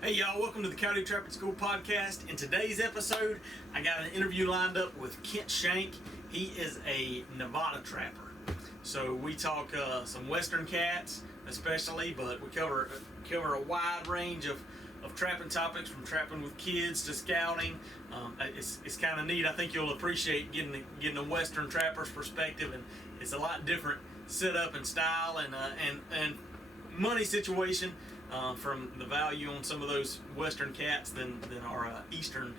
Hey y'all, welcome to the Coyote Trapping School podcast. In today's episode, I got an interview lined up with Kent Schank. He is a Nevada trapper. So we talk some western cats especially, but we cover a wide range of trapping topics, from trapping with kids to scouting. It's kind of neat. I think you'll appreciate getting a western trapper's perspective, and it's a lot different setup and style and money situation. From the value on some of those western cats than our eastern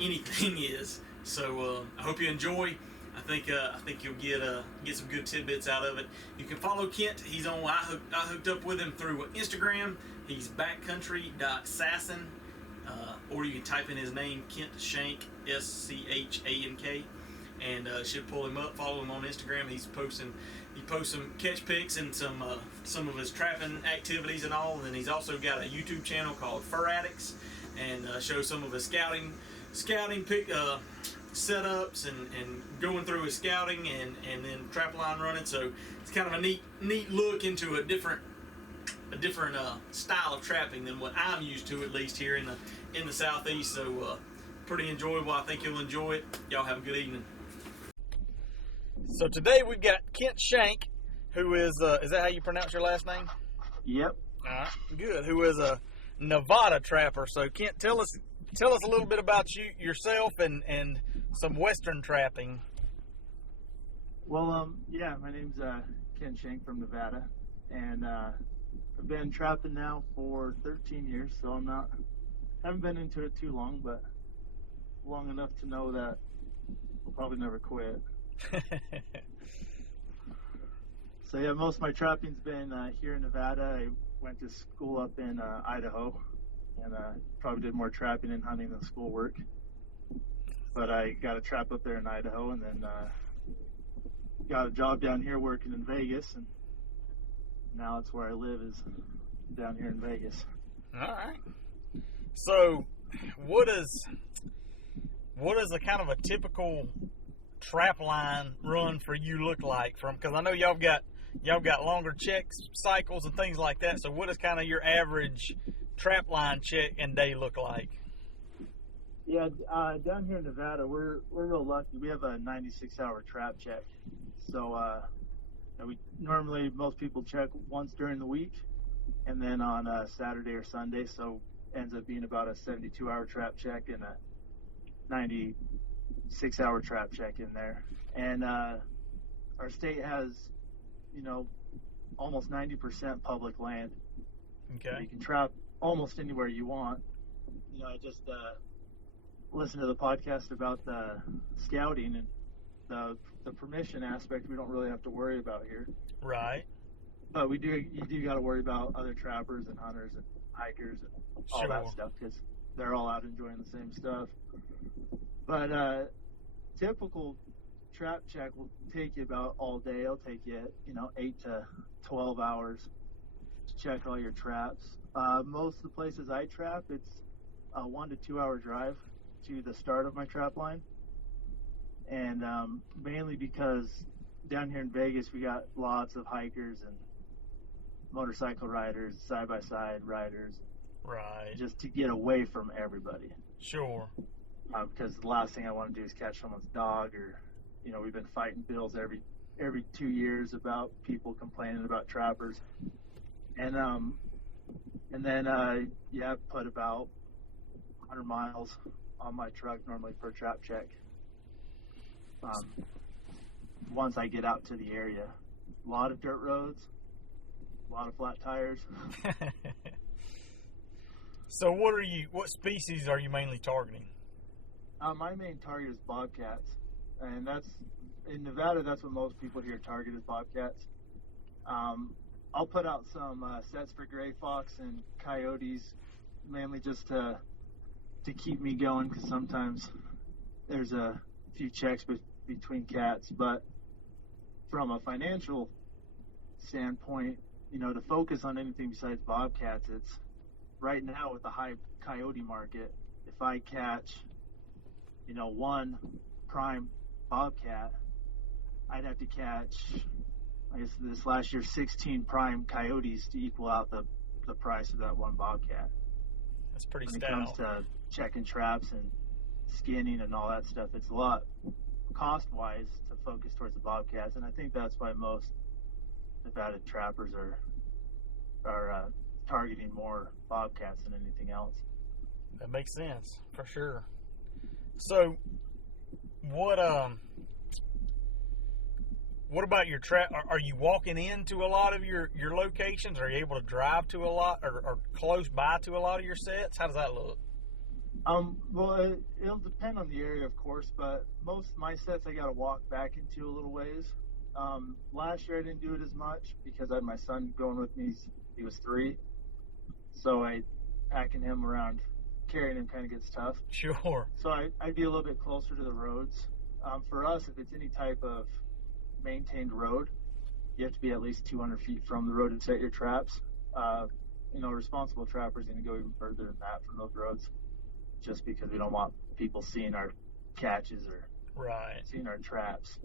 anything is. So I hope you enjoy. I think you'll get some good tidbits out of it. You can follow Kent. He's on. I hooked up with him through Instagram. He's backcountry.sassin, or you can type in his name, Kent Schank, Schank, and should pull him up. Follow him on Instagram. He posts some catch pics and some of his trapping activities and all. And then he's also got a YouTube channel called Fur Addicts, and shows some of his scouting pick setups and going through his scouting and then trapline running. So it's kind of a neat look into a different style of trapping than what I'm used to, at least here in the southeast. So pretty enjoyable. I think you'll enjoy it. Y'all have a good evening. So today we've got Kent Schank, who is that how you pronounce your last name? Yep. All right, good. Who is a Nevada trapper. So Kent, tell us a little bit about yourself and some western trapping. Well, yeah, my name's Ken Schank from Nevada, and I've been trapping now for 13 years, so haven't been into it too long, but long enough to know that we'll probably never quit. So yeah, most of my trapping's been here in Nevada. I went to school up in Idaho, and probably did more trapping and hunting than schoolwork. But I got a trap up there in Idaho, and then got a job down here working in Vegas, and now it's where I live, is down here in Vegas. All right. So what is a kind of a typical trap line run for you look like? Because I know y'all got longer check cycles and things like that. So what does kind of your average trap line check and day look like? Yeah, down here in Nevada, we're real lucky. We have a 96-hour trap check. So most people check once during the week, and then on Saturday or Sunday. So ends up being about a 72-hour trap check and a 96-hour trap check in there. And our state has, almost 90% public land. Okay. So you can trap almost anywhere you want. I just listened to the podcast about the scouting, and the permission aspect we don't really have to worry about here. Right. But you do got to worry about other trappers and hunters and hikers and all that stuff, because they're all out enjoying the same stuff. But typical trap check will take you about all day. It'll take you 8 to 12 hours to check all your traps. Most of the places I trap, it's a 1 to 2 hour drive to the start of my trap line, and mainly because down here in Vegas we got lots of hikers and motorcycle riders, side-by-side riders, right, just to get away from everybody. Sure. Because the last thing I want to do is catch someone's dog, or we've been fighting bills every 2 years about people complaining about trappers, and then put about 100 miles on my truck normally per trap check. Once I get out to the area, a lot of dirt roads, a lot of flat tires. So what species are you mainly targeting? My main target is bobcats, and that's in Nevada. That's what most people here target, is bobcats. I'll put out some sets for gray fox and coyotes, mainly just to keep me going, because sometimes there's a few checks between cats. But from a financial standpoint, to focus on anything besides bobcats, it's right now with the high coyote market. If I catch one prime bobcat, I'd have to catch, I guess this last year, 16 prime coyotes to equal out the price of that one bobcat. That's pretty when stout. it comes to checking traps and skinning and all that stuff. It's a lot cost-wise to focus towards the bobcats, and I think that's why most Nevada trappers are targeting more bobcats than anything else. That makes sense for sure. So, what about your trap? Are you walking into a lot of your locations? Are you able to drive to a lot or close by to a lot of your sets? How does that look? Well, it'll depend on the area, of course, but most of my sets I got to walk back into a little ways. Last year I didn't do it as much because I had my son going with me. He was 3, so packing him around, carrying him kind of gets tough. Sure. So I'd be a little bit closer to the roads. For us, if it's any type of maintained road, you have to be at least 200 feet from the road to set your traps. Responsible trappers going to go even further than that from those roads, just because we don't want people seeing our catches or seeing our traps.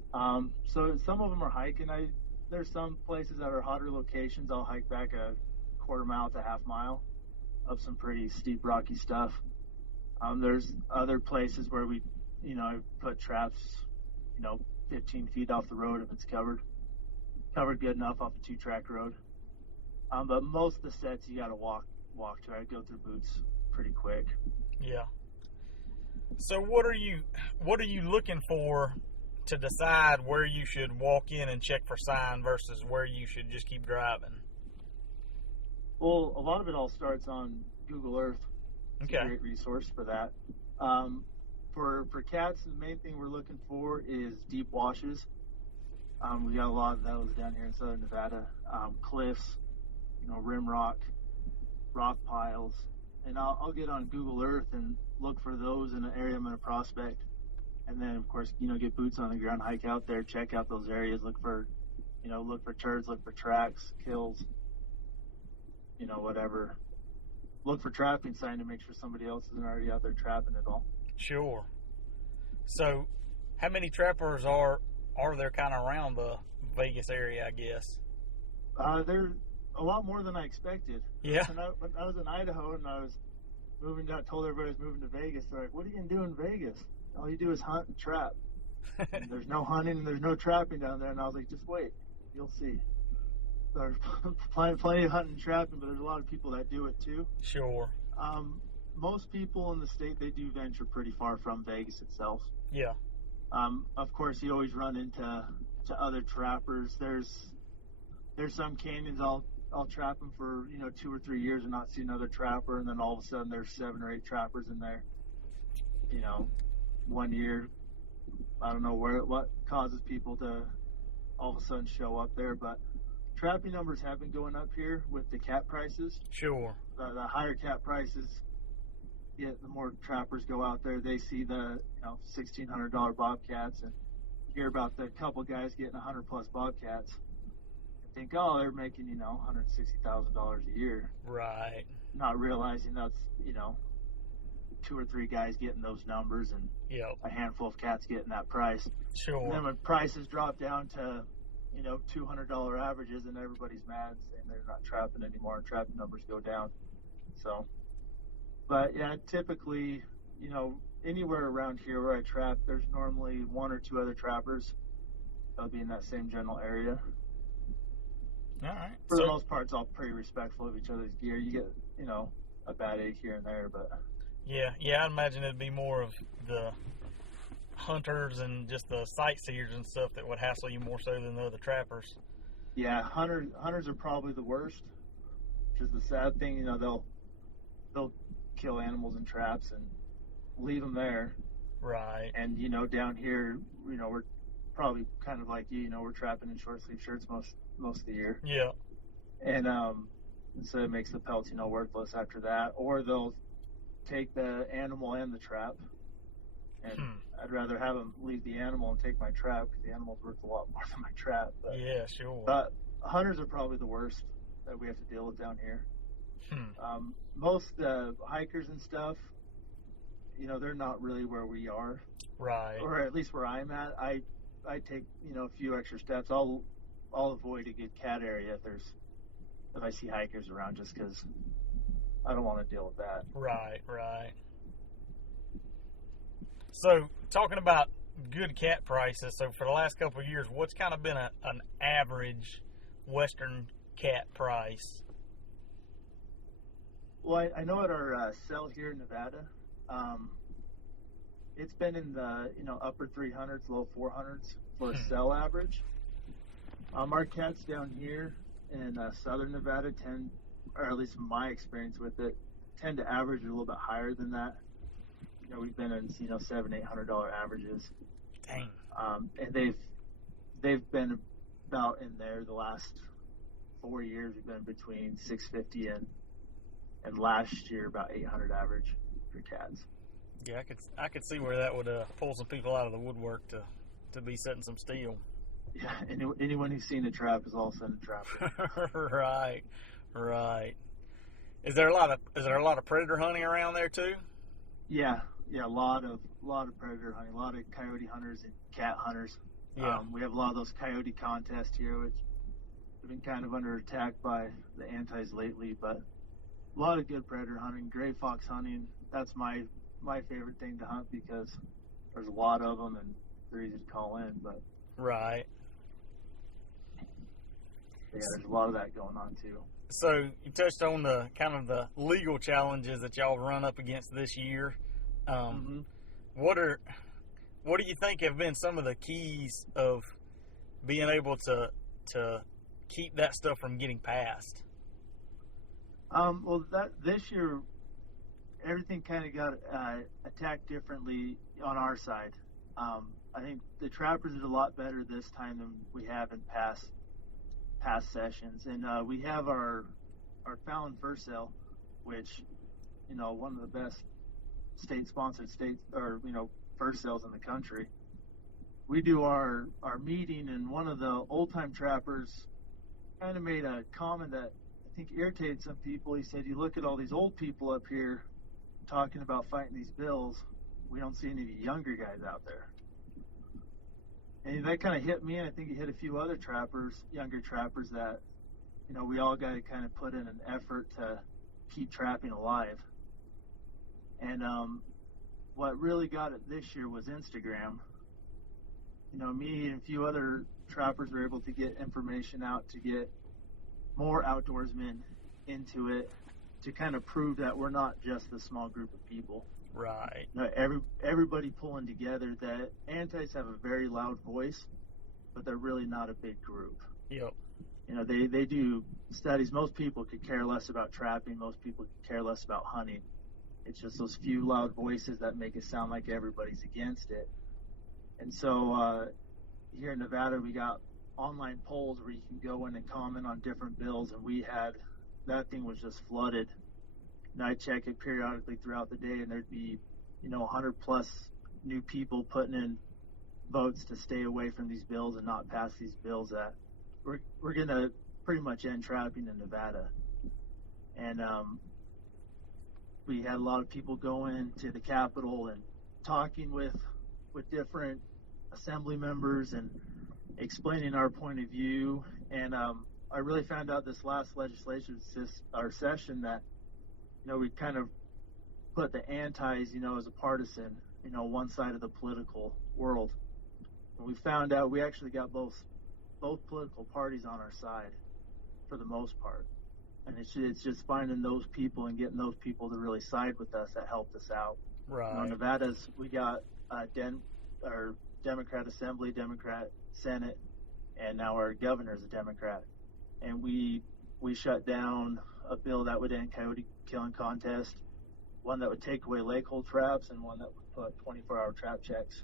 So some of them are hiking. There's some places that are hotter locations. I'll hike back a quarter mile to half mile of some pretty steep rocky stuff. There's other places where we put traps 15 feet off the road if it's covered good enough off a 2-track road. But most of the sets you got to walk to. I go through boots pretty quick. Yeah. So what are you looking for to decide where you should walk in and check for sign versus where you should just keep driving? Well, a lot of it all starts on Google Earth. It's a great resource for that. For cats, the main thing we're looking for is deep washes. We got a lot of those down here in southern Nevada. Cliffs, rim rock piles. And I'll get on Google Earth and look for those in an area I'm going to prospect. And then, of course, get boots on the ground, hike out there, check out those areas, look for turds, look for tracks, kills, whatever. Look for trapping sign to make sure somebody else isn't already out there trapping it all. Sure. So, how many trappers are there kind of around the Vegas area, I guess? There's a lot more than I expected. Yeah. When I was in Idaho and I was moving down, told everybody I was moving to Vegas. They're like, "What are you gonna do in Vegas? All you do is hunt and trap. And there's no hunting and there's no trapping down there." And I was like, "Just wait, you'll see." There's plenty of hunting and trapping, but there's a lot of people that do it too. Sure. Most people in the state, they do venture pretty far from Vegas itself. Yeah. Of course, you always run into other trappers. There's some canyons I'll trap them for 2 or 3 years and not see another trapper, and then all of a sudden there's 7 or 8 trappers in there. 1 year, I don't know what causes people to all of a sudden show up there, but trapping numbers have been going up here with the cat prices. Sure. The higher cat prices, the more trappers go out there. They see the $1,600 bobcats and hear about the couple guys getting 100+ bobcats. Think, oh, they're making $160,000 a year. Right. Not realizing that's 2 or 3 guys getting those numbers and a handful of cats getting that price. Sure. And then when prices drop down to $200 averages, and everybody's mad saying they're not trapping anymore, and trapping numbers go down. So, but yeah, typically anywhere around here where I trap, there's normally 1 or 2 other trappers that'll be in that same general area. All right. For the most part, it's all pretty respectful of each other's gear. You get, a bad egg here and there, but... Yeah, I imagine it'd be more of the hunters and just the sightseers and stuff that would hassle you more so than the other trappers. Yeah, hunters are probably the worst, which is the sad thing. They'll kill animals in traps and leave them there. Right. And, down here, we're probably kind of like you, we're trapping in short sleeve shirts most of the year. Yeah. And so it makes the pelts, worthless after that. Or they'll take the animal and the trap. And I'd rather have them leave the animal and take my trap, because the animal's worth a lot more than my trap. But, yeah, sure. But hunters are probably the worst that we have to deal with down here. Most hikers and stuff, they're not really where we are. Right. Or at least where I'm at. I take, a few extra steps. I'll avoid a good cat area if I see hikers around, just because I don't want to deal with that. Right. So, talking about good cat prices, so for the last couple of years, what's kind of been an average Western cat price? Well, I know at our cell here in Nevada, it's been in the upper 300s, low 400s for a cell average. Our cats down here in southern Nevada tend, or at least from my experience with it, tend to average a little bit higher than that. We've been in $700-800 averages. Dang. And they've been about in there the last 4 years. We've been between $650 and last year about $800 average for cats. Yeah, I could see where that would pull some people out of the woodwork to be setting some steel. Yeah, anyone who's seen a trap is all of a sudden a trapper. Right. Is there a lot of predator hunting around there too? Yeah, a lot of predator hunting, a lot of coyote hunters and cat hunters. Yeah. We have a lot of those coyote contests here, which have been kind of under attack by the antis lately, but a lot of good predator hunting, gray fox hunting. That's my favorite thing to hunt because there's a lot of them and they're easy to call in. But right. Yeah, there's a lot of that going on too. So you touched on the kind of the legal challenges that y'all run up against this year. What do you think have been some of the keys of being able to keep that stuff from getting passed? Well, this year everything kind of got attacked differently on our side. I think the trappers did a lot better this time than we have in past sessions, and we have our Fallon Fur Sale, which one of the best state-sponsored fur sales in the country. We do our meeting, and one of the old-time trappers kind of made a comment that I think irritated some people. He said, "You look at all these old people up here talking about fighting these bills. We don't see any of the younger guys out there." And that kind of hit me, and I think it hit a few other trappers, younger trappers, that we all got to kind of put in an effort to keep trapping alive. And what really got it this year was Instagram. Me and a few other trappers were able to get information out to get more outdoorsmen into it, to kind of prove that we're not just a small group of people. Right. Everybody pulling together, that antis have a very loud voice, but they're really not a big group. Yep. They do studies. Most people could care less about trapping. Most people could care less about hunting. It's just those few loud voices that make it sound like everybody's against it. And so here in Nevada, we got online polls where you can go in and comment on different bills, and that thing was just flooded. And I check it periodically throughout the day, and there'd be 100 plus new people putting in votes to stay away from these bills and not pass these bills that we're going to pretty much end trapping in Nevada. And we had a lot of people going to the Capitol and talking with different assembly members and explaining our point of view. And I really found out this last legislative session that we kind of put the antis, as a partisan, one side of the political world. And we found out we actually got both political parties on our side for the most part. And it's just finding those people and getting those people to really side with us that helped us out. Right. Nevada's, we got our Democrat Assembly, Democrat Senate, and now our governor's a Democrat. And we shut down a bill that would end coyote killing contest, one that would take away lake hold traps, and one that would put 24-hour trap checks,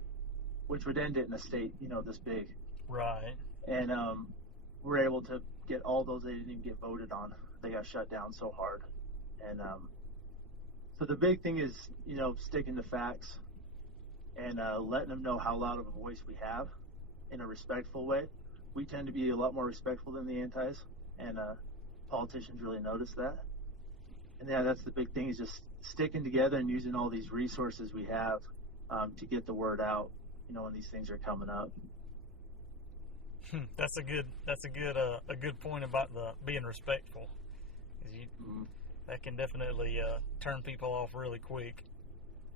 which would end it in a state, this big. Right. And we're able to get all those. They didn't even get voted on. They got shut down so hard. And so the big thing is, sticking to facts and letting them know how loud of a voice we have in a respectful way. We tend to be a lot more respectful than the antis, and politicians really notice that. And yeah, that's the big thing, is just sticking together and using all these resources we have to get the word out, when these things are coming up. That's a good point about the being respectful. that can definitely turn people off really quick.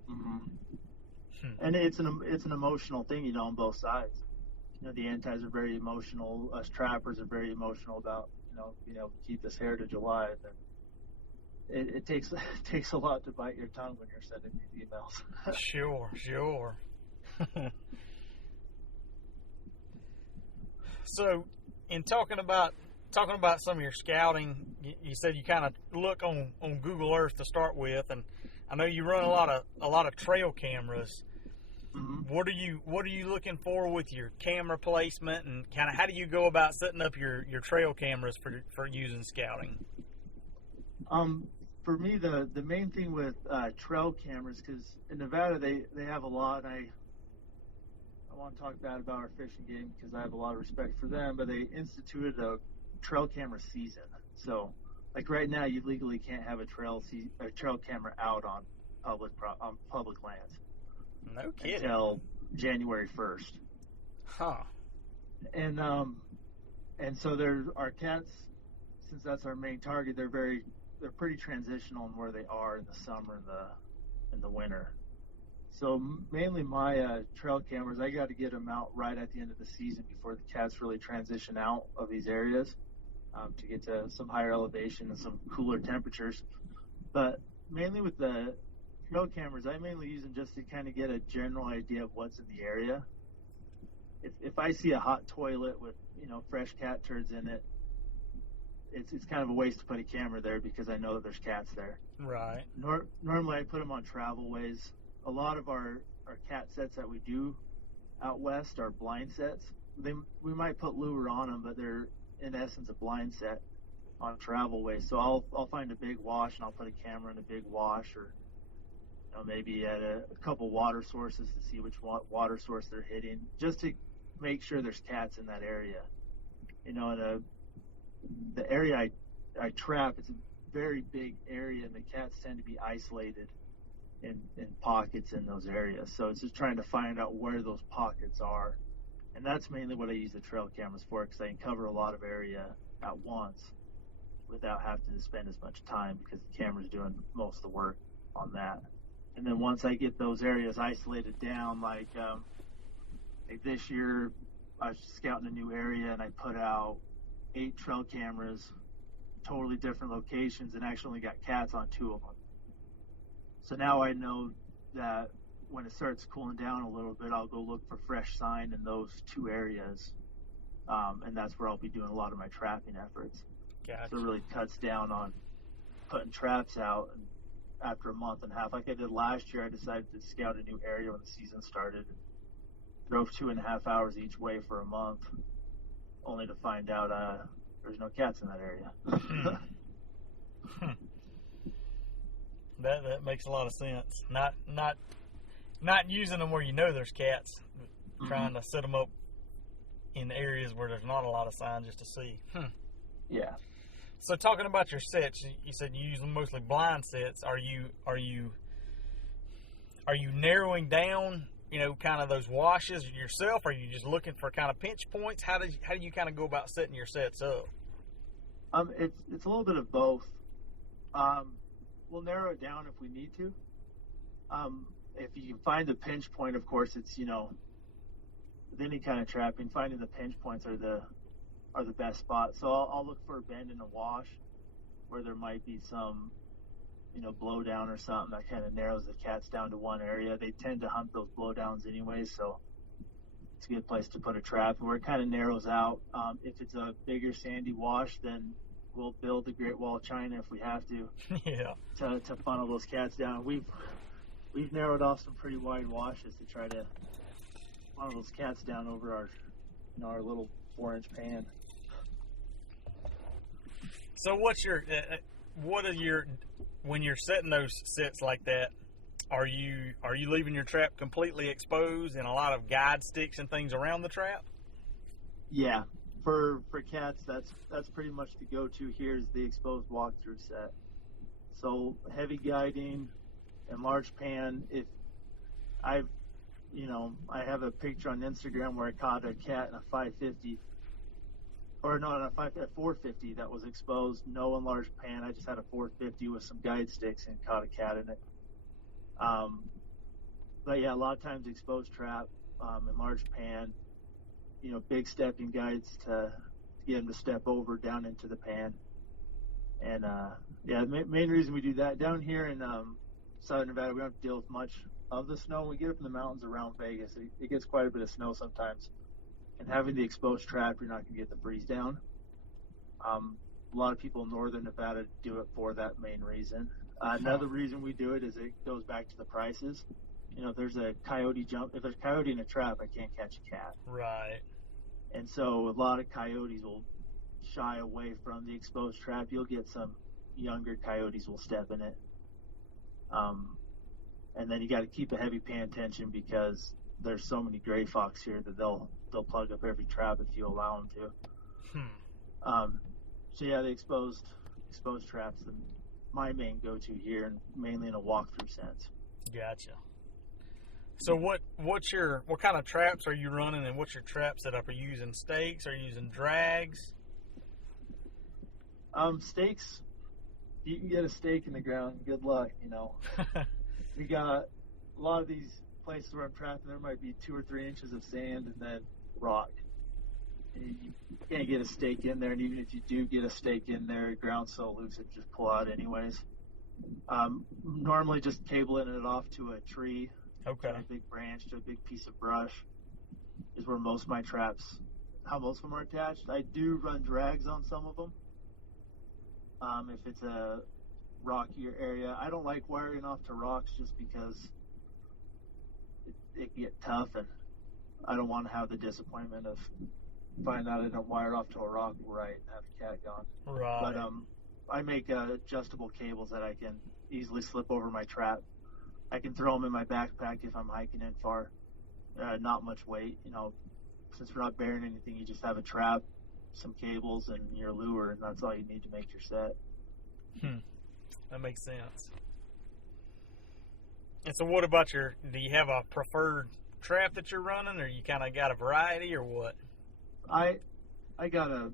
Mm-hmm. And it's an emotional thing, on both sides. The antis are very emotional. Us trappers are very emotional about, being able to keep this heritage alive. And it takes a lot to bite your tongue when you're sending these emails. Sure. So, in talking about some of your scouting, you said you kind of look on Google Earth to start with, and I know you run a lot of trail cameras. Mm-hmm. What are you looking for with your camera placement, and kind of how do you go about setting up your trail cameras for using scouting? For me, the main thing with trail cameras, because in Nevada they have a lot. I want to talk bad about our fishing game because I have a lot of respect for them, but they instituted a trail camera season. So, like right now, you legally can't have a trail camera out on public lands. No kidding. Until January 1st. Huh. And so our cats, since that's our main target, they're pretty transitional in where they are in the summer and the winter. So mainly my trail cameras, I got to get them out right at the end of the season before the cats really transition out of these areas to get to some higher elevation and some cooler temperatures. But mainly with the trail cameras, I mainly use them just to kind of get a general idea of what's in the area. If I see a hot toilet with fresh cat turds in it, it's kind of a waste to put a camera there because I know that there's cats there. Right. Normally I put them on travel ways. A lot of our cat sets that we do out west are blind sets. We might put lure on them, but they're in essence a blind set on travel ways. So I'll find a big wash and I'll put a camera in a big wash, or maybe at a couple water sources to see which water source they're hitting, just to make sure there's cats in that area. The area I trap, it's a very big area, and the cats tend to be isolated in pockets in those areas. So it's just trying to find out where those pockets are. And that's mainly what I use the trail cameras for, because I can cover a lot of area at once without having to spend as much time, because the camera's doing most of the work on that. And then once I get those areas isolated down, like this year, I was scouting a new area and I put out 8 trail cameras, totally different locations, and actually only got cats on 2 of them. So now I know that when it starts cooling down a little bit, I'll go look for fresh sign in those 2 areas. And that's where I'll be doing a lot of my trapping efforts. Gotcha. So it really cuts down on putting traps out. And after a month and a half, like I did last year, I decided to scout a new area when the season started. Drove 2.5 hours each way for a month, only to find out there's no cats in that area. That makes a lot of sense. Not using them where there's cats, trying to set them up in areas where there's not a lot of sign just to see. Yeah. So talking about your sets, you said you use mostly blind sets. Are you narrowing down, kind of those washes yourself? Are you just looking for kind of pinch points? How do you kind of go about setting your sets up? It's a little bit of both. We'll narrow it down if we need to. If you find the pinch point, of course, it's with any kind of trapping, finding the pinch points are the best spot. So I'll look for a bend in a wash where there might be some blowdown or something that kind of narrows the cats down to one area. They tend to hunt those blowdowns anyway, so it's a good place to put a trap where it kind of narrows out. If it's a bigger sandy wash, then we'll build the Great Wall of China if we have to. Yeah. To funnel those cats down. We've narrowed off some pretty wide washes to try to funnel those cats down over our little 4-inch pan. So when you're setting those sets like that, are you leaving your trap completely exposed and a lot of guide sticks and things around the trap? Yeah, for cats, that's pretty much the go-to here is the exposed walkthrough set. So heavy guiding and large pan. If I have a picture on Instagram where I caught a cat in a 550 or no, a 450 that was exposed, no enlarged pan. I just had a 450 with some guide sticks and caught a cat in it. But yeah, a lot of times exposed trap, enlarged pan, big stepping guides to get them to step over down into the pan. And yeah, main reason we do that down here in Southern Nevada, we don't deal with much of the snow. We get up in the mountains around Vegas. It gets quite a bit of snow sometimes. And having the exposed trap, you're not going to get the freeze down. A lot of people in Northern Nevada do it for that main reason. Another reason we do it is it goes back to the prices. If there's a coyote if there's a coyote in a trap, I can't catch a cat. Right. And so a lot of coyotes will shy away from the exposed trap. You'll get some younger coyotes will step in it. And then you got to keep a heavy pan tension because there's so many gray fox here that they'll plug up every trap if you allow them to. So yeah, the exposed traps, my main go-to here, and mainly in a walkthrough sense. Gotcha. So what kind of traps are you running, and what's your trap setup? Are you using stakes? Are you using drags? Stakes, you can get a stake in the ground. Good luck, We got a lot of these places where I'm trapping, there might be 2 or 3 inches of sand and then rock. And you can't get a stake in there, and even if you do get a stake in there, the ground's so loose it just pull out anyways. Normally just cabling it off to a tree, okay, to a big branch, to a big piece of brush is where most of my traps, how most of them are attached. I do run drags on some of them. If it's a rockier area, I don't like wiring off to rocks just because it get tough, and I don't want to have the disappointment of find out I don't wire off to a rock right and have the cat gone. Right. But I make adjustable cables that I can easily slip over my trap. I can throw them in my backpack if I'm hiking in far. Not much weight, since we're not bearing anything, you just have a trap, some cables, and your lure, and that's all you need to make your set. That makes sense. And so what about do you have a preferred trap that you're running, or you kind of got a variety, or what? I got a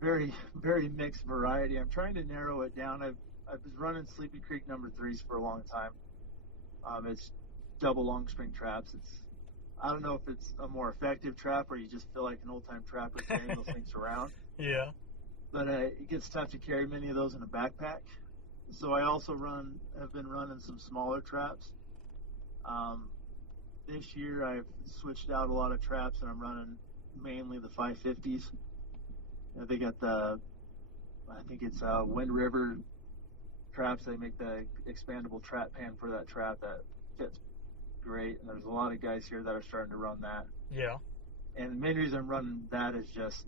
very, very mixed variety. I'm trying to narrow it down. I was running Sleepy Creek number 3s for a long time. It's double long string traps. I don't know if it's a more effective trap or you just feel like an old time trapper carrying those things around. Yeah. But it gets tough to carry many of those in a backpack. So I also have been running some smaller traps. This year I've switched out a lot of traps and I'm running mainly the 550s. They got I think it's Wind River traps. They make the expandable trap pan for that trap that fits great. And there's a lot of guys here that are starting to run that. Yeah. And the main reason I'm running that is just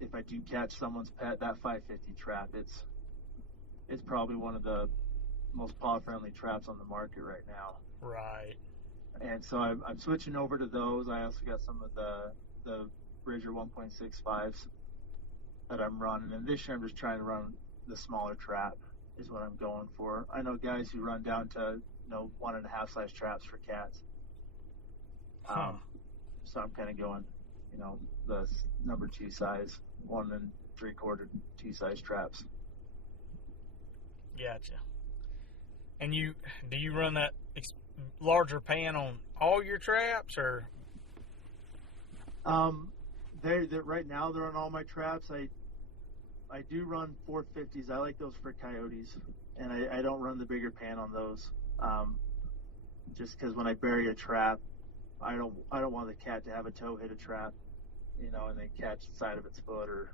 if I do catch someone's pet, that 550 trap, it's probably one of the most paw-friendly traps on the market right now. Right. And so I'm switching over to those. I also got some of the Bridger 1.65s that I'm running. And this year I'm just trying to run the smaller trap is what I'm going for. I know guys who run down to 1.5 size traps for cats. So I'm kind of going, the number 2 size, 1 3/4, 2 size traps. Gotcha. And do you run that larger pan on all your traps, or? Right now they're on all my traps. I do run 450s. I like those for coyotes, and I don't run the bigger pan on those. Just because when I bury a trap, I don't want the cat to have a toe hit a trap, and then catch the side of its foot or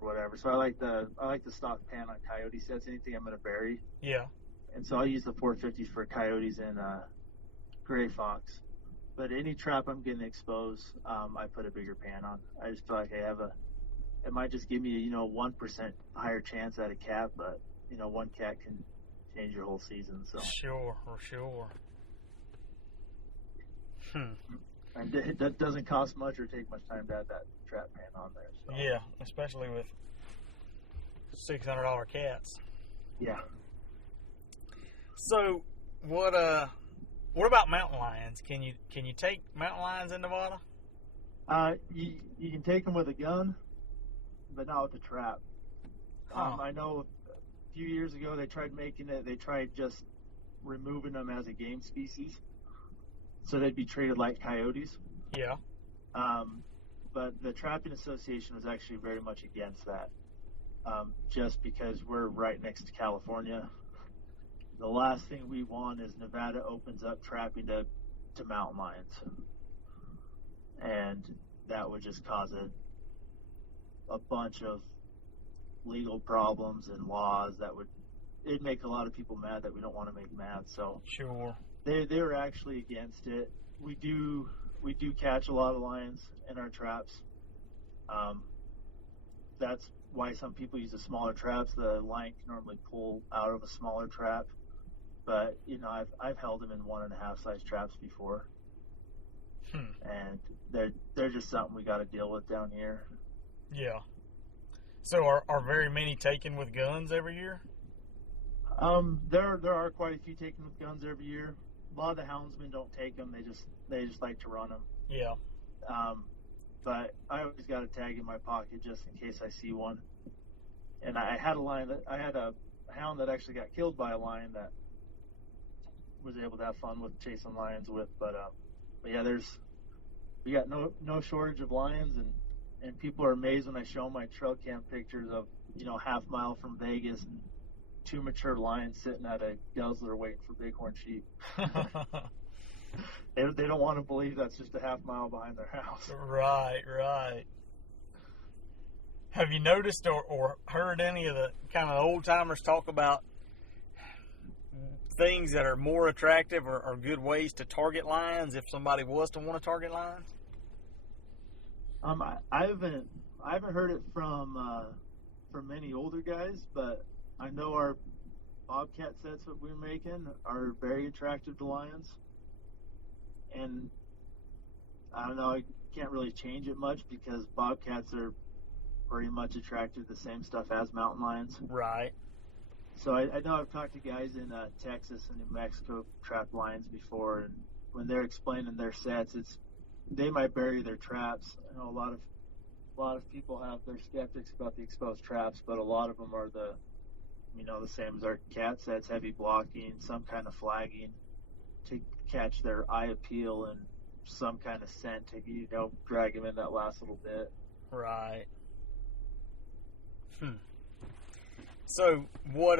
whatever. So I like the stock pan on coyote sets. Anything I'm going to bury. Yeah. And so I'll use the 450s for coyotes and gray fox. But any trap I'm getting exposed, I put a bigger pan on. I just feel like it might just give me 1% higher chance at a cat, but one cat can change your whole season. So sure. And that doesn't cost much or take much time to add that trap pan on there. So. Yeah, especially with $600 cats. Yeah. So what about mountain lions? Can you take mountain lions in Nevada? You can take them with a gun, but not with a trap. I know a few years ago they tried just removing them as a game species, so they'd be treated like coyotes. Yeah. But the Trapping Association was actually very much against that, just because we're right next to California. The last thing we want is Nevada opens up trapping to mountain lions, and that would just cause a bunch of legal problems and laws that it'd make a lot of people mad that we don't want to make mad. So Sure. they were actually against it. We do catch a lot of lions in our traps. That's why some people use the smaller traps. The lion can normally pull out of a smaller trap, but I've held them in 1.5 size traps before, and they're just something we got to deal with down here. Yeah. So are very many taken with guns every year? There are quite a few taken with guns every year. A lot of the houndsmen don't take them. They just like to run them. Yeah. But I always got a tag in my pocket just in case I see one. And I had a hound that actually got killed by a lion that was able to have fun with chasing lions with. But yeah, we got no shortage of lions, and people are amazed when I show them my trail cam pictures of half mile from Vegas and 2 mature lions sitting at a guzzler waiting for bighorn sheep. They don't want to believe that's just a half mile behind their house. Right. Have you noticed or heard any of the kind of old timers talk about things that are more attractive or good ways to target lions if somebody was to want to target lions? I haven't heard it from many older guys, but I know our bobcat sets that we're making are very attractive to lions. And I don't know, I can't really change it much because bobcats are pretty much attracted to the same stuff as mountain lions. Right. So I know I've talked to guys in Texas and New Mexico trap lions before, and when they're explaining their sets, they might bury their traps. I know a lot of people have their skeptics about the exposed traps, but a lot of them are the same as our cat sets, heavy blocking, some kind of flagging to catch their eye appeal and some kind of scent to drag them in that last little bit. Right. So what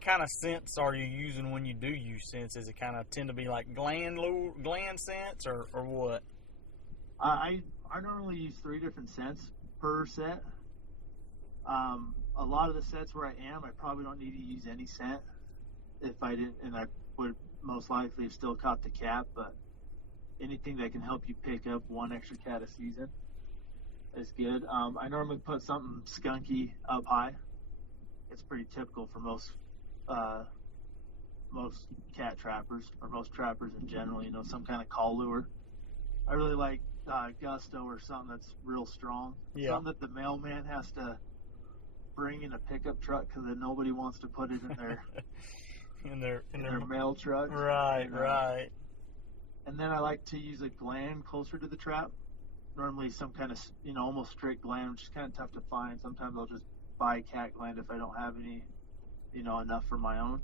kind of scents are you using when you do use scents? Is it kind of tend to be like gland scents or what? I normally use 3 different scents per set. A lot of the sets where I am, I probably don't need to use any scent. If I didn't, and I would most likely have still caught the cat, but anything that can help you pick up 1 extra cat a season is good. I normally put something skunky up high. It's pretty typical for most cat trappers, or most trappers in general, some kind of call lure. I really like Gusto or something that's real strong. Yeah. Something that the mailman has to bring in a pickup truck because then nobody wants to put it in their mail truck. Right. And then I like to use a gland closer to the trap. Normally some kind of, almost straight gland, which is kind of tough to find. Sometimes I'll just buy cat gland if I don't have any, enough for my own.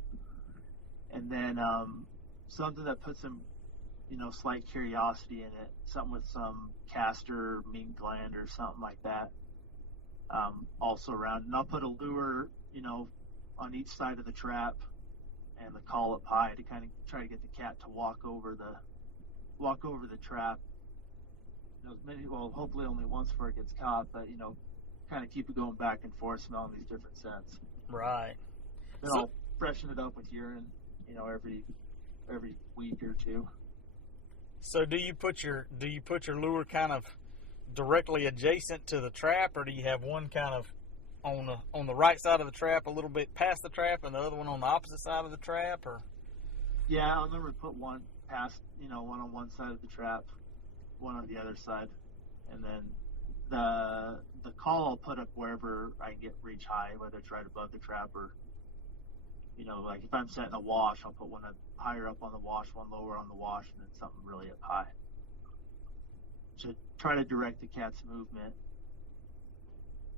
And then something that puts some, slight curiosity in it. Something with some castor, mink gland, or something like that. Also around. And I'll put a lure, on each side of the trap and the call up high to kind of try to get the cat to walk over the trap. Hopefully only once before it gets caught, but kind of keep it going back and forth, smelling these different scents. Right. Then I'll freshen it up with urine, every week or 2. So do you put your lure kind of directly adjacent to the trap, or do you have one kind of on the right side of the trap, a little bit past the trap, and the other one on the opposite side of the trap? Or yeah, I'll never put one past, one on one side of the trap, one on the other side, and then the call I'll put up wherever I get reach high, whether it's right above the trap or like if I'm setting a wash, I'll put one up higher up on the wash, one lower on the wash, and then something really up high. to try to direct the cat's movement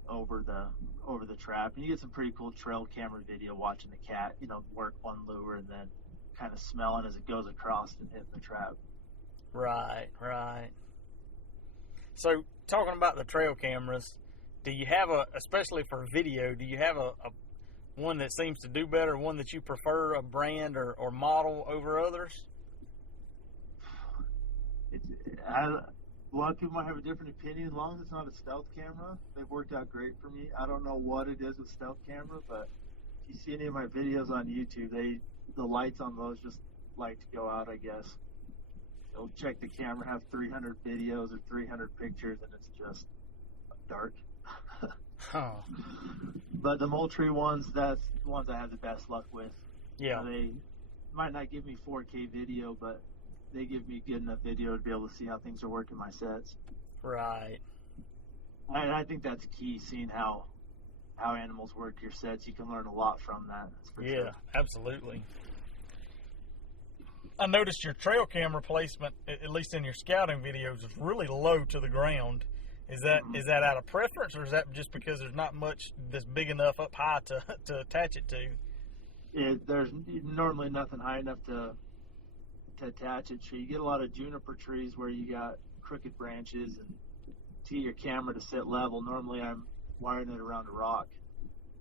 over the trap. And you get some pretty cool trail camera video watching the cat, work one lure and then kind of smelling as it goes across and hitting the trap. Right. So talking about the trail cameras, do you have especially for video, do you have a one that seems to do better, one that you prefer, a brand or model over others? A lot of people might have a different opinion. As long as it's not a stealth camera, they've worked out great for me. I don't know what it is with stealth camera, but if you see any of my videos on YouTube, the lights on those just like to go out, I guess. They'll check the camera, have 300 videos or 300 pictures, and it's just dark. Oh. But the Moultrie ones, that's the ones I have the best luck with. Yeah. They might not give me 4K video, but they give me good enough video to be able to see how things are working my sets. Right. And I think that's key, seeing how animals work your sets. You can learn a lot from that. Yeah, sure. Absolutely. I noticed your trail camera placement, at least in your scouting videos, is really low to the ground. Is that out of preference, or is that just because there's not much that's big enough up high to attach it to? There's normally nothing high enough to attach it to. You get a lot of juniper trees where you got crooked branches, and to your camera to sit level, normally I'm wiring it around a rock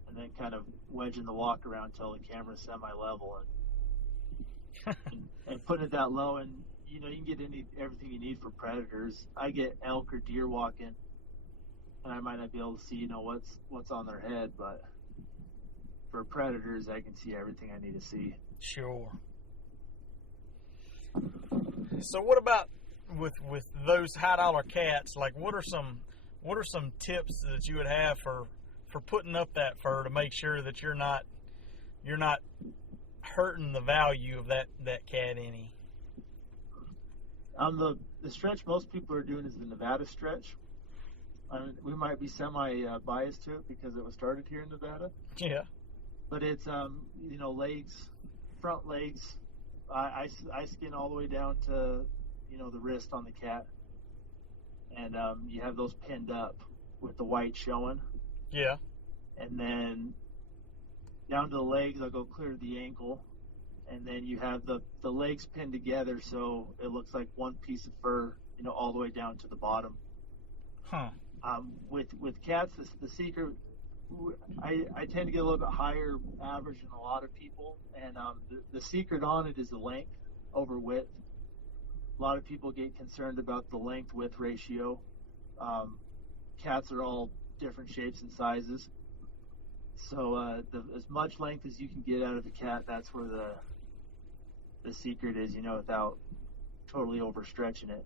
and then kind of wedging the walk around until the camera's semi-level and putting it that low, and you can get everything you need for predators. I get elk or deer walking, and I might not be able to see what's on their head, but for predators I can see everything I need to see. Sure. So what about with those high dollar cats? Like, what are some tips that you would have for putting up that fur to make sure that you're not hurting the value of that cat any? The stretch most people are doing is the Nevada stretch. We might be semi-biased to it because it was started here in Nevada. Yeah. But it's, legs, front legs. I skin all the way down to, the wrist on the cat. And you have those pinned up with the white showing. Yeah. And then down to the legs, I'll go clear to the ankle. And then you have the legs pinned together so it looks like one piece of fur, all the way down to the bottom. Huh. With cats, the secret, I tend to get a little bit higher average than a lot of people, and the secret on it is the length over width. A lot of people get concerned about the length-width ratio. Cats are all different shapes and sizes, so as much length as you can get out of a cat, that's where the secret is, without totally overstretching it.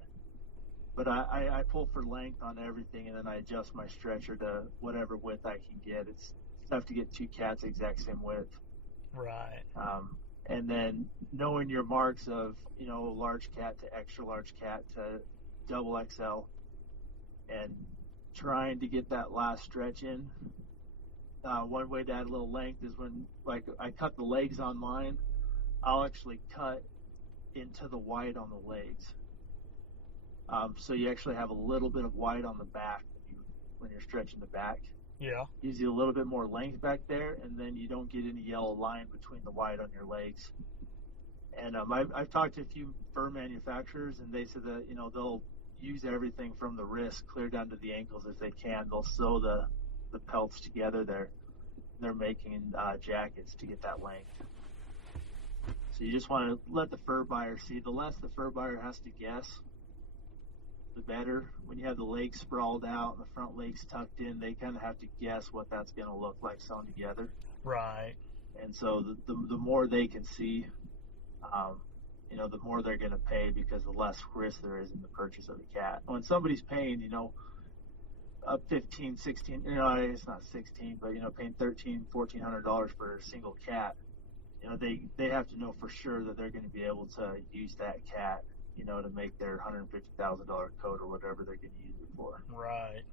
But I pull for length on everything, and then I adjust my stretcher to whatever width I can get. It's tough to get two cats the exact same width. Right. And then knowing your marks of, large cat to extra large cat to double XL, and trying to get that last stretch in. One way to add a little length is when, like, I cut the legs on mine, I'll actually cut into the white on the legs. So you actually have a little bit of white on the back when you're stretching the back. Yeah. Gives you a little bit more length back there, and then you don't get any yellow line between the white on your legs. And I've talked to a few fur manufacturers, and they said that they'll use everything from the wrist clear down to the ankles if they can. They'll sew the pelts together. They're making jackets to get that length. So you just want to let the fur buyer see. The less the fur buyer has to guess, the better. When you have the legs sprawled out and the front legs tucked in, they kind of have to guess what that's going to look like sewn together. Right. And so the more they can see, the more they're going to pay, because the less risk there is in the purchase of a cat. When somebody's paying, up 15, 16, it's not 16, but paying $1,300, $1,400 for a single cat, they have to know for sure that they're going to be able to use that cat, to make their $150,000 coat or whatever they're going to use it for. Right.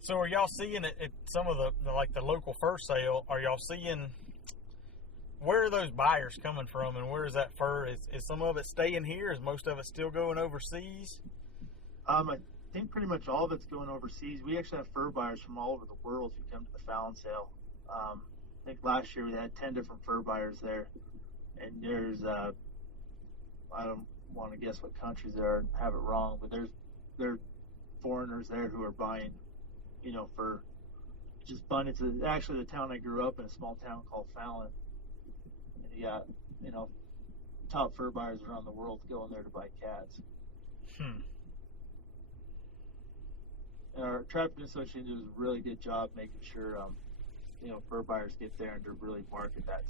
So are y'all seeing it at some of the local fur sale? Are y'all seeing where are those buyers coming from, and where is that fur? Is some of it staying here? Is most of it still going overseas? I think pretty much all of it's going overseas. We actually have fur buyers from all over the world who come to the Fallon sale. I think last year we had 10 different fur buyers there, and there's I don't want to guess what countries there are and have it wrong, but there are foreigners there who are buying, fur. Just fun. It's actually the town I grew up in, a small town called Fallon. And you got, top fur buyers around the world going there to buy cats. And our Trapping Association does a really good job making sure, fur buyers get there and to really market that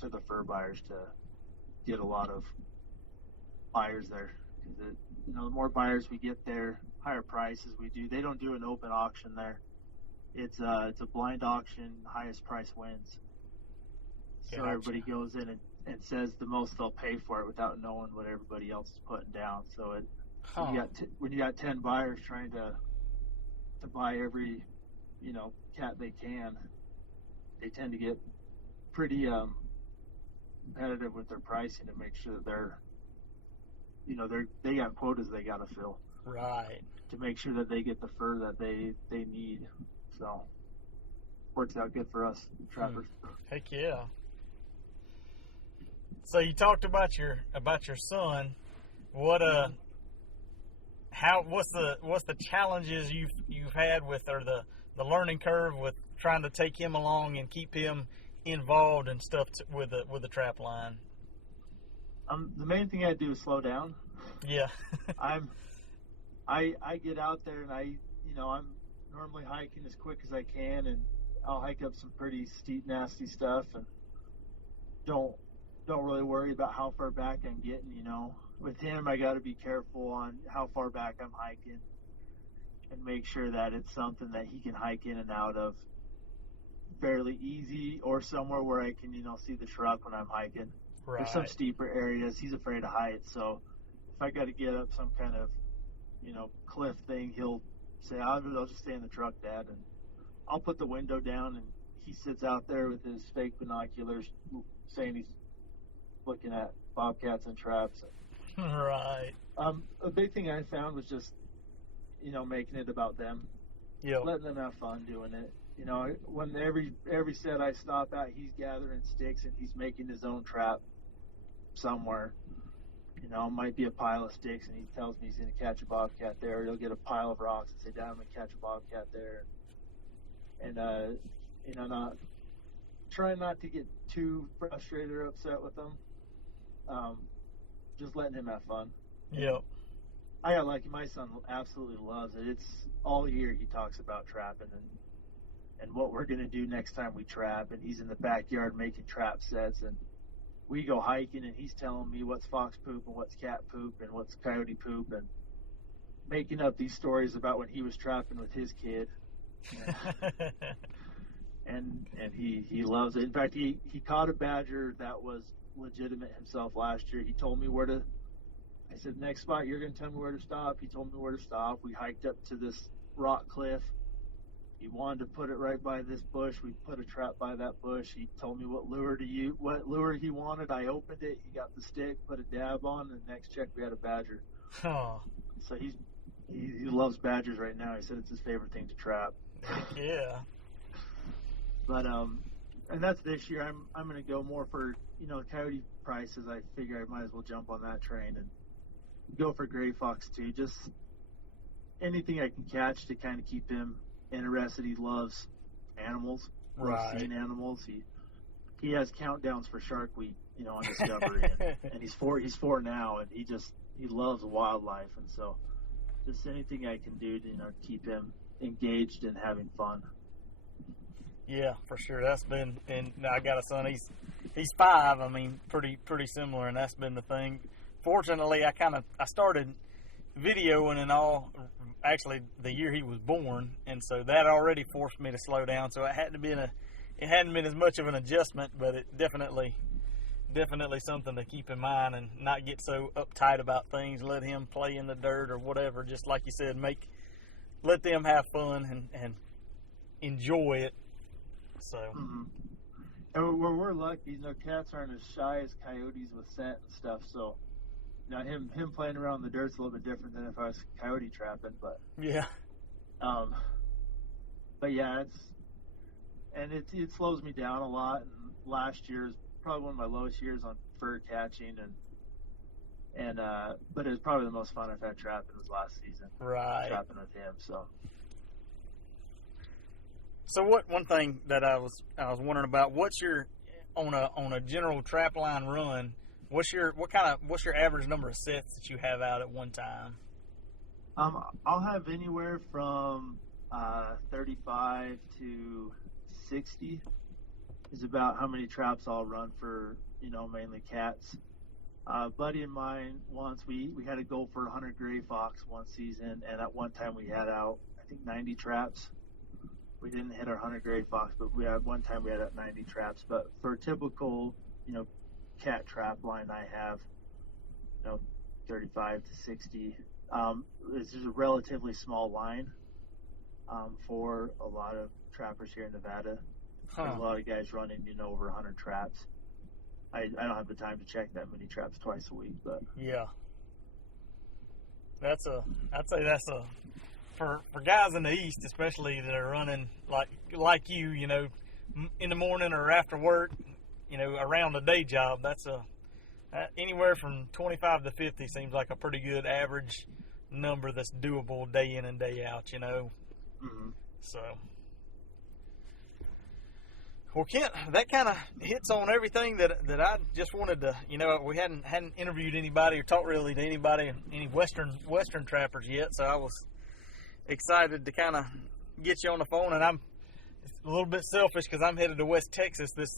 to the fur buyers to get a lot of buyers there. Because the more buyers we get there, higher prices we do. They don't do an open auction there. It's a blind auction, highest price wins. So Gotcha. Everybody goes in and says the most they'll pay for it without knowing what everybody else is putting down. So when you got 10 buyers trying to buy every cat they can, they tend to get pretty competitive with their pricing to make sure that they got quotas they got to fill. Right. To make sure that they get the fur that they need. So works out good for us trappers. Heck yeah. So you talked about your son. What's the challenges you've had with, or the learning curve with trying to take him along and keep him involved and stuff with the trap line? The main thing I do is slow down. Yeah. I get out there and I'm normally hiking as quick as I can, and I'll hike up some pretty steep, nasty stuff, and don't really worry about how far back I'm getting. With him, I got to be careful on how far back I'm hiking, and make sure that it's something that he can hike in and out of fairly easy, or somewhere where I can see the truck when I'm hiking. Right. There's some steeper areas he's afraid of heights, so if I got to get up some kind of cliff thing, he'll say, I'll just stay in the truck, Dad, and I'll put the window down, and he sits out there with his fake binoculars saying he's looking at bobcats and traps. Right. A big thing I found was just making it about them. Yeah. Letting them have fun doing it. When every set I stop at, he's gathering sticks and he's making his own trap somewhere. It might be a pile of sticks, and he tells me he's going to catch a bobcat there. He'll get a pile of rocks and say, Dad, I'm going to catch a bobcat there. And trying not to get too frustrated or upset with them. Just letting him have fun. Yep. I got lucky. My son absolutely loves it. It's all year he talks about trapping and what we're going to do next time we trap. And he's in the backyard making trap sets, and we go hiking, and he's telling me what's fox poop and what's cat poop and what's coyote poop, and making up these stories about when he was trapping with his kid. and he loves it. In fact, he caught a badger that was legitimate himself last year. He told me I said, next spot, you're going to tell me where to stop. He told me where to stop. We hiked up to this rock cliff. He wanted to put it right by this bush. We put a trap by that bush. He told me what lure he wanted. I opened it. He got the stick, put a dab on, and the next check we had a badger. Oh. So he loves badgers right now. He said it's his favorite thing to trap. Yeah. But and that's this year. I'm going to go more for coyote prices. I figure I might as well jump on that train and go for gray fox too. Just anything I can catch to kind of keep him interested. He loves animals, loves seeing animals. He has countdowns for Shark Week, on Discovery, and he's four now, and he loves wildlife, and so just anything I can do to keep him engaged and having fun. Yeah, for sure. That's been, and I got a son. He's 5. I mean, pretty similar, and that's been the thing. Fortunately, I started videoing and all actually the year he was born, and so that already forced me to slow down. So it hadn't been as much of an adjustment, but it definitely something to keep in mind and not get so uptight about things. Let him play in the dirt or whatever. Just like you said, let them have fun and enjoy it. So And where we're lucky, cats aren't as shy as coyotes with scent and stuff. So, him playing around in the dirt's a little bit different than if I was coyote trapping. But yeah, but yeah, it slows me down a lot. And last year is probably one of my lowest years on fur catching, but it was probably the most fun I've had trapping was last season. Right. Trapping with him. So one thing that I was wondering about, what's your on a general trap line run, what's your average number of sets that you have out at one time? I'll have anywhere from 35 to 60 is about how many traps I'll run for, mainly cats. A buddy of mine, once we had a goal for 100 gray fox one season, and at one time we had out, I think, 90 traps. We didn't hit our 100 gray fox, but one time we had out 90 traps. But for a typical, cat trap line, I have, 35 to 60. This is a relatively small line for a lot of trappers here in Nevada. There's a lot of guys running, over 100 traps. I don't have the time to check that many traps twice a week, but yeah, I'd say that's for guys in the East, especially that are running like you, in the morning or after work, around a day job. That's anywhere from 25 to 50 seems like a pretty good average number that's doable day in and day out, Mm-hmm. So. Well, Kent, that kind of hits on everything that I just wanted to, we hadn't interviewed anybody or talked really to anybody, any Western trappers yet, so I was excited to kind of get you on the phone, and I'm a little bit selfish because I'm headed to West Texas this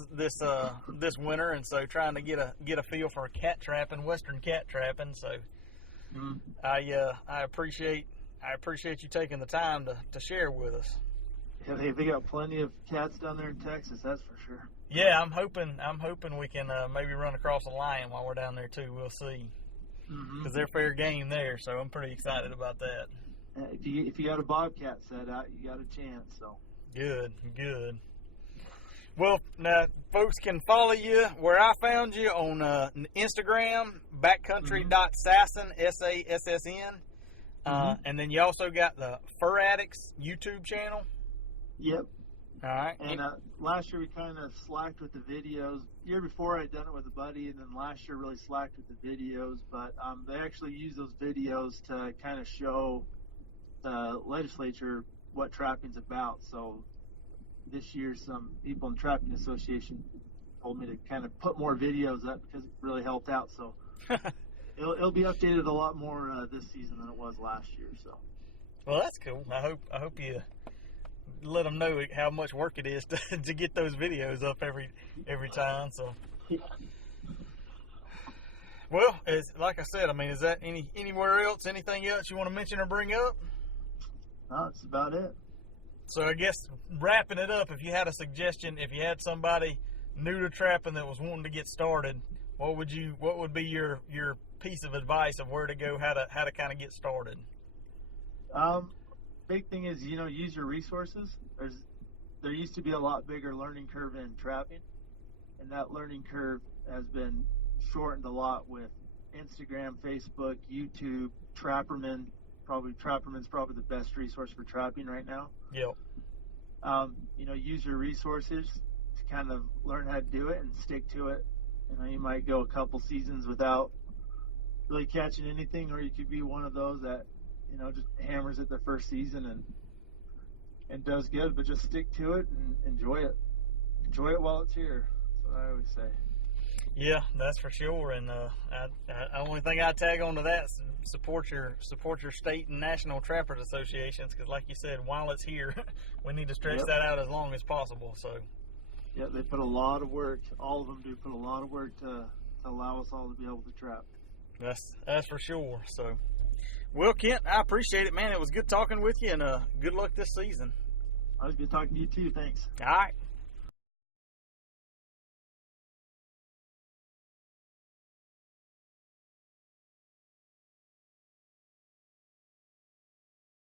winter, and so trying to get a feel for cat trapping, Western cat trapping. So I appreciate you taking the time to share with us. Yeah, they got plenty of cats down there in Texas, that's for sure. Yeah, I'm hoping we can maybe run across a lion while we're down there too. We'll see, because they're fair game there, so I'm pretty excited about that. If you got a bobcat set out, you got a chance. So good. Well, now folks can follow you where I found you on Instagram, backcountry.sasson, SASSN, and then you also got the Fur Addicts YouTube channel. Yep. All right. And last year we kind of slacked with the videos. The year before I'd done it with a buddy, and then last year really slacked with the videos. But they actually use those videos to kind of show the legislature what trapping's about. So this year some people in the Trapping Association told me to kind of put more videos up because it really helped out. So it'll be updated a lot more this season than it was last year. So. Well, that's cool. I hope you let them know how much work it is to get those videos up every time. So, well, like I said, is that anywhere else, anything else you want to mention or bring up? No, that's about it. So I guess wrapping it up, if you had a suggestion, if you had somebody new to trapping that was wanting to get started, what would be your piece of advice of where to go, how to kind of get started? Big thing is, use your resources. There used to be a lot bigger learning curve in trapping, and that learning curve has been shortened a lot with Instagram, Facebook, YouTube, Trapperman. Trapperman's probably the best resource for trapping right now. Yep. Use your resources to kind of learn how to do it and stick to it. You might go a couple seasons without really catching anything, or you could be one of those that just hammers it the first season and does good, but just stick to it and enjoy it. Enjoy it while it's here. That's what I always say. Yeah, that's for sure. And the only thing I tag on to that is support your state and national trappers associations, because like you said, while it's here, we need to stretch that out as long as possible. So. Yeah, they put a lot of work. All of them do put a lot of work to allow us all to be able to trap. That's for sure. So. Well, Kent, I appreciate it, man. It was good talking with you, and good luck this season. It was good talking to you, too. Thanks. All right.